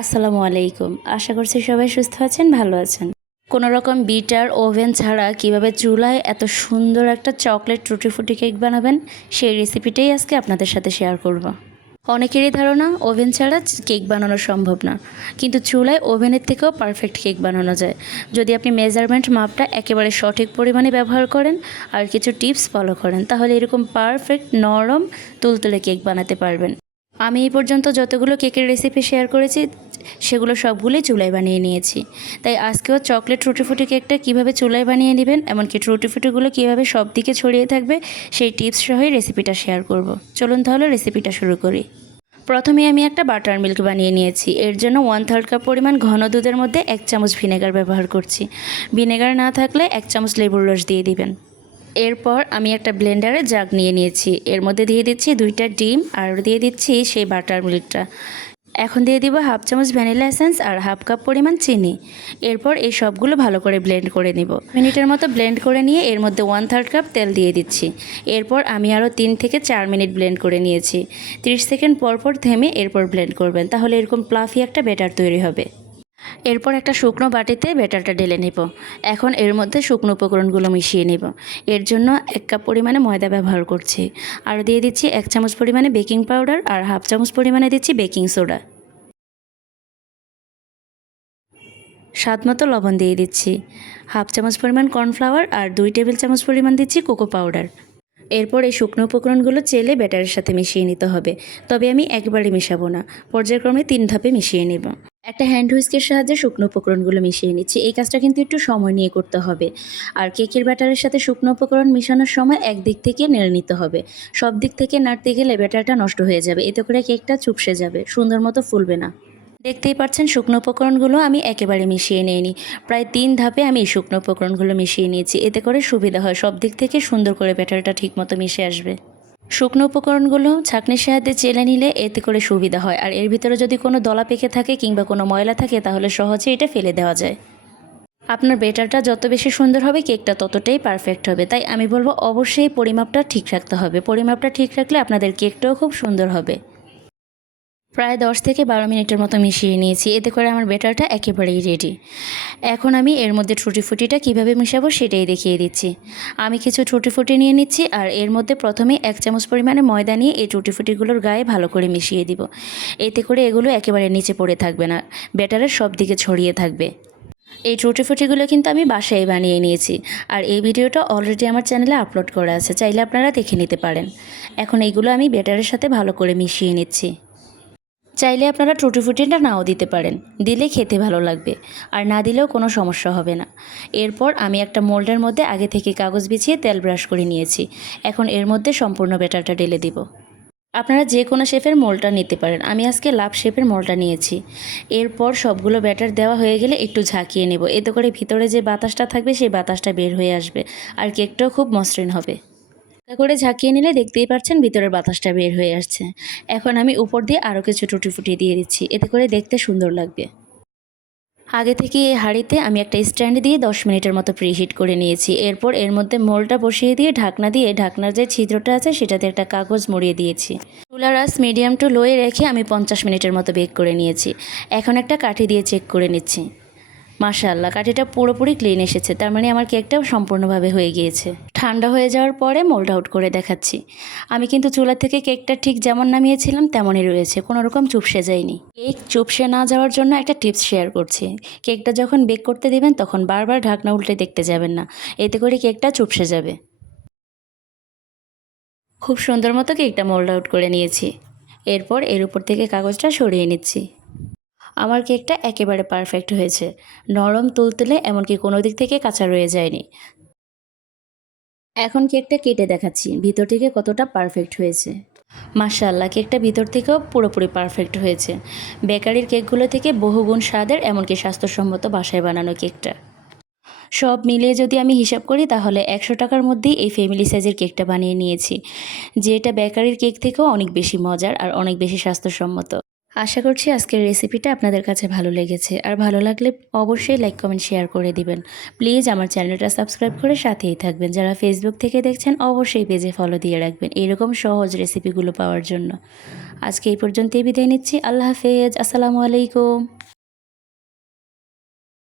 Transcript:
আসসালামু আলাইকুম। আশা করছি সবাই সুস্থ আছেন, ভালো আছেন। কোনো রকম বিটার ওভেন ছাড়া কিভাবে চুলায় এত সুন্দর একটা চকলেট টুটি ফুটি কেক বানাবেন, সেই রেসিপিটাই আজকে আপনাদের সাথে শেয়ার করব। অনেকেরই ধারণা ওভেন ছাড়া কেক বানানো সম্ভব না, কিন্তু চুলায় ওভেনের থেকেও পারফেক্ট কেক বানানো যায় যদি আপনি মেজারমেন্ট মাপটা একেবারে সঠিক পরিমাণে ব্যবহার করেন আর কিছু টিপস ফলো করেন, তাহলে এরকম পারফেক্ট নরম তুলতুলে কেক বানাতে পারবেন। আমি এই পর্যন্ত যতগুলো কেকের রেসিপি শেয়ার করেছি সেগুলো সবগুলোই চুলায় বানিয়ে নিয়েছি। তাই আজকেও চকলেট টুটিফুটি কেকটা কীভাবে চুলায় বানিয়ে নেবেন, এমনকি টুটিফুটিগুলো কীভাবে সব দিকে ছড়িয়ে থাকবে সেই টিপস সহই রেসিপিটা শেয়ার করব। চলুন তাহলে রেসিপিটা শুরু করি। প্রথমে আমি একটা বাটার মিল্ক বানিয়ে নিয়েছি। এর জন্য 1/3 কাপ পরিমাণ ঘন দুধের মধ্যে 1 চামচ ভিনেগার ব্যবহার করছি। ভিনেগার না থাকলে 1 চামচ লেবুর রস দিয়ে দিবেন। এরপর আমি একটা ব্লেন্ডারে জাগ নিয়ে নিয়েছি। এর মধ্যে দিয়ে দিচ্ছি 2টা ডিম আর দিয়ে দিচ্ছি সেই বাটার মিল্কটা। এখন দিয়ে দিব 1/2 চামচ ভ্যানিলা এসেন্স আর 1/2 কাপ পরিমাণ চিনি। এরপর এই সবগুলো ভালো করে ব্লেন্ড করে নিব। মিনিটের মতো ব্লেন্ড করে নিয়ে এর মধ্যে 1/3 কাপ তেল দিয়ে দিচ্ছি। এরপর আমি আরও 3 থেকে 4 মিনিট ব্লেন্ড করে নিয়েছি। 30 সেকেন্ড পর পর থেমে এরপর ব্লেন্ড করবেন, তাহলে এরকম প্লাফি একটা ব্যাটার তৈরি হবে। এরপর একটা শুকনো বাটিতে ব্যাটারটা ঢেলে নেব। এখন এর মধ্যে শুকনো উপকরণগুলো মিশিয়ে নেব। এর জন্য 1 কাপ পরিমাণে ময়দা ব্যবহার করছি। আর দিয়ে দিচ্ছি 1 চামচ পরিমাণে বেকিং পাউডার আর 1/2 চামচ পরিমাণে দিচ্ছি বেকিং সোডা। স্বাদমতো লবণ দিয়ে দিচ্ছি। 1/2 চামচ পরিমাণ কর্নফ্লাওয়ার আর 2 টেবিল চামচ পরিমাণ দিচ্ছি কোকো পাউডার। এরপর এই শুকনো উপকরণগুলো চেলে ব্যাটারের সাথে মিশিয়ে নিতে হবে। তবে আমি একবারে মিশাবো না, পর্যায়ক্রমে 3 ধাপে মিশিয়ে নেব। একটা হ্যান্ড হুইস্কের সাহায্যে শুকনো উপকরণগুলো মিশিয়ে নিচ্ছি। এই কাজটা কিন্তু একটু সময় নিয়ে করতে হবে। আর কেকের ব্যাটারের সাথে শুকনো উপকরণ মিশানোর সময় একদিক থেকে নেড়ে নিতে হবে। সব দিক থেকে নাড়তে গেলে ব্যাটারটা নষ্ট হয়ে যাবে, এতে করে কেকটা চুপসে যাবে, সুন্দর মতো ফুলবে না। দেখতেই পাচ্ছেন শুকনো উপকরণগুলো আমি একেবারে মিশিয়ে নিইনি। প্রায় 3 ধাপে আমি এই শুকনো উপকরণগুলো মিশিয়ে নিয়েছি। এতে করে সুবিধা হয়, সব দিক থেকে সুন্দর করে ব্যাটারটা ঠিকমতো মিশে আসবে। শুকনো উপকরণগুলো ছাঁকনির সাহায্যে চেলে নিলে এতে করে সুবিধা হয়। আর এর ভিতরে যদি কোনো দলা পেকে থাকে কিংবা কোনো ময়লা থাকে তাহলে সহজে এটা ফেলে দেওয়া যায়। আপনার ব্যাটারটা যত বেশি সুন্দর হবে কেকটা ততটাই পারফেক্ট হবে। তাই আমি বলবো অবশ্যই পরিমাপটা ঠিক রাখতে হবে। পরিমাপটা ঠিক রাখলে আপনাদের কেকটাও খুব সুন্দর হবে। প্রায় 10 থেকে 12 মিনিটের মতো মিশিয়ে নিয়েছি। এতে করে আমার ব্যাটারটা একেবারেই রেডি। এখন আমি এর মধ্যে টুটিফুটিটা কীভাবে মিশাবো সেটাই দেখিয়ে দিচ্ছি। আমি কিছু টুটিফুটি নিয়ে নিচ্ছি আর এর মধ্যে প্রথমে 1 চামচ পরিমাণে ময়দা নিয়ে এই টুটিফুটিগুলোর গায়ে ভালো করে মিশিয়ে দিব। এতে করে এগুলো একেবারে নিচে পড়ে থাকবে না, ব্যাটারের সব দিকে ছড়িয়ে থাকবে। এই টুটিফুটিগুলো কিন্তু আমি বাসায় বানিয়ে নিয়েছি আর এই ভিডিওটা অলরেডি আমার চ্যানেলে আপলোড করা আছে, চাইলে আপনারা দেখে নিতে পারেন। এখন এইগুলো আমি ব্যাটারের সাথে ভালো করে মিশিয়ে নিচ্ছি। চাইলে আপনারা টুটিফুটিটা নাও দিতে পারেন, দিলে খেতে ভালো লাগবে, আর না দিলেও কোনো সমস্যা হবে না। এরপর আমি একটা মোল্ডের মধ্যে আগে থেকে কাগজ বিছিয়ে তেল ব্রাশ করে নিয়েছি। এখন এর মধ্যে সম্পূর্ণ ব্যাটারটা ঢেলে দিব। আপনারা যে কোনো শেপের মোল্ডটা নিতে পারেন, আমি আজকে লাভ শেপের মোল্ডটা নিয়েছি। এরপর সবগুলো ব্যাটার দেওয়া হয়ে গেলে একটু ঝাঁকিয়ে নেব, এতে করে ভিতরে যে বাতাসটা থাকবে সেই বাতাসটা বের হয়ে আসবে আর কেকটাও খুব মসৃণ হবে। করে ঝাঁকিয়ে নিলে দেখতেই পাচ্ছেন ভিতরের বাতাসটা বের হয়ে আসছে। এখন আমি উপর দিয়ে আরও কিছু টুটি দিয়ে দিচ্ছি, এতে করে দেখতে সুন্দর লাগবে। আগে থেকে এই হাঁড়িতে আমি একটা স্ট্যান্ড দিয়ে 10 মিনিটের মতো প্রিহিট করে নিয়েছি। এরপর এর মধ্যে মোলটা বসিয়ে দিয়ে ঢাকনা দিয়ে ঢাকনার যে ছিদ্রটা আছে সেটাতে একটা কাগজ মুড়িয়ে দিয়েছি। চুলার আঁচ মিডিয়াম টু লোয়ে রেখে আমি 50 মিনিটের মতো বেক করে নিয়েছি। এখন একটা কাঠি দিয়ে চেক করে নিচ্ছি। মাশাআল্লাহ, কাঠিটা পুরোপুরি ক্লিন এসেছে, তার মানে আমার কেকটাও সম্পূর্ণভাবে হয়ে গিয়েছে। ঠান্ডা হয়ে যাওয়ার পরে মোল্ড আউট করে দেখাচ্ছি। আমি কিন্তু চুলা থেকে কেকটা ঠিক যেমন নামিয়েছিলাম তেমনই রয়েছে, কোনো রকম চুপসে যায়নি। কেক চুপসে না যাওয়ার জন্য একটা টিপস শেয়ার করছি। কেকটা যখন বেক করতে দিবেন তখন বারবার ঢাকনা উল্টে দেখতে যাবেন না, এতে করে কেকটা চুপসে যাবে। খুব সুন্দর মতো কেকটা মোল্ড আউট করে নিয়েছি। এরপর এর উপর থেকে কাগজটা সরিয়ে নিচ্ছি। আমার কেকটা একেবারে পারফেক্ট হয়েছে, নরম তুলতুলে, এমনকি কোনো দিক থেকে কাঁচা রয়ে যায়নি। এখন কেকটা কেটে দেখাচ্ছি ভিতর থেকে কতটা পারফেক্ট হয়েছে। মাশাআল্লাহ, কেকটা ভিতর থেকেও পুরোপুরি পারফেক্ট হয়েছে। বেকারির কেকগুলো থেকে বহুগুণ স্বাদের, এমনকি স্বাস্থ্যসম্মত বাসায় বানানো কেকটা। সব মিলিয়ে যদি আমি হিসাব করি তাহলে 100 টাকার মধ্যেই এই ফ্যামিলি সাইজের কেকটা বানিয়ে নিয়েছি, যেটা বেকারির কেক থেকেও অনেক বেশি মজার আর অনেক বেশি স্বাস্থ্যসম্মত। আশা করছি আজকের রেসিপিটা আপনাদের কাছে ভালো লেগেছে, আর ভালো লাগলে অবশ্যই লাইক কমেন্ট শেয়ার করে দিবেন। প্লিজ আমার চ্যানেলটা সাবস্ক্রাইব করে সাথেই থাকবেন। যারা ফেসবুক থেকে দেখছেন অবশ্যই পেজে ফলো দিয়ে রাখবেন এরকম সহজ রেসিপিগুলো পাওয়ার জন্য। আজকে এই পর্যন্তই বিদায় নিচ্ছি। আল্লাহ হাফেজ, আসসালামু আলাইকুম।